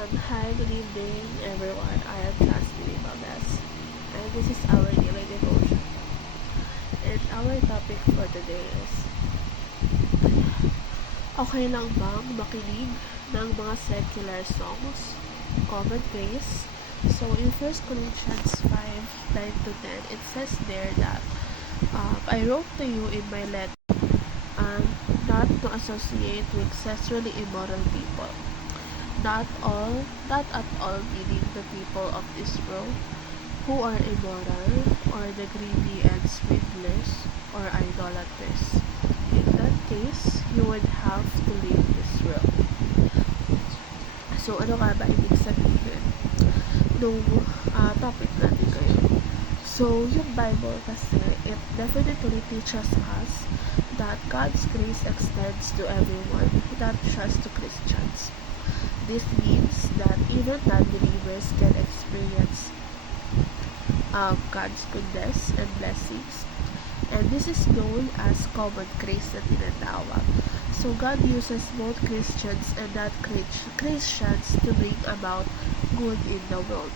Hi, good evening, everyone. I am Jasmine Valdez, and this is our daily devotion. And our topic for today is, okay lang bang makinig ng mga secular songs? Common grace. So, in 1 Corinthians 5, 9 to 10, it says there that, I wrote to you in my letter not to associate with sexually immoral people. Not at all meaning the people of this world who are immoral, or the greedy and swindlers, or idolaters. In that case, you would have to leave this world. So, ano nga ba ibig sabihin nung topic natin ngayon? So, yung Bible kasi, it definitely teaches us that God's grace extends to everyone, not just to Christians. This means that even non-believers can experience God's goodness and blessings. And this is known as common grace na tinatawag. So God uses both Christians and non-Christians to bring about good in the world.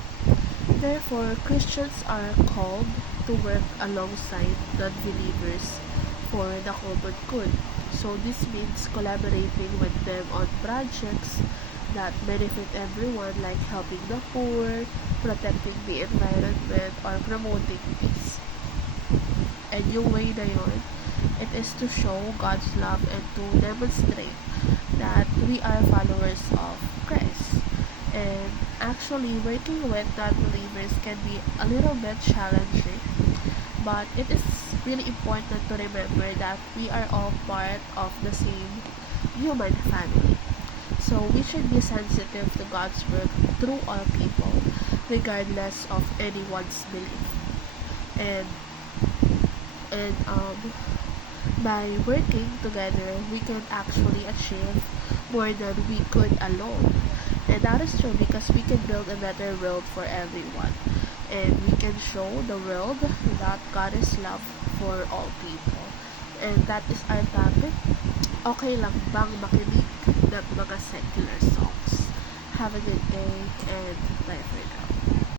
Therefore, Christians are called to work alongside non-believers for the common good. So this means collaborating with them on projects that benefit everyone, like helping the poor, protecting the environment, or promoting peace. And yung way na yun, it is to show God's love and to demonstrate that we are followers of Christ. And actually, working with non-believers can be a little bit challenging, but it is really important to remember that we are all part of the same human family. So we should be sensitive to God's work through all people, regardless of anyone's belief. And by working together, we can actually achieve more than we could alone. And that is true because we can build a better world for everyone. And we can show the world that God is love for all people. And that is our topic. Okay lang bang makinig ng mga secular songs? Have a good day and bye for now.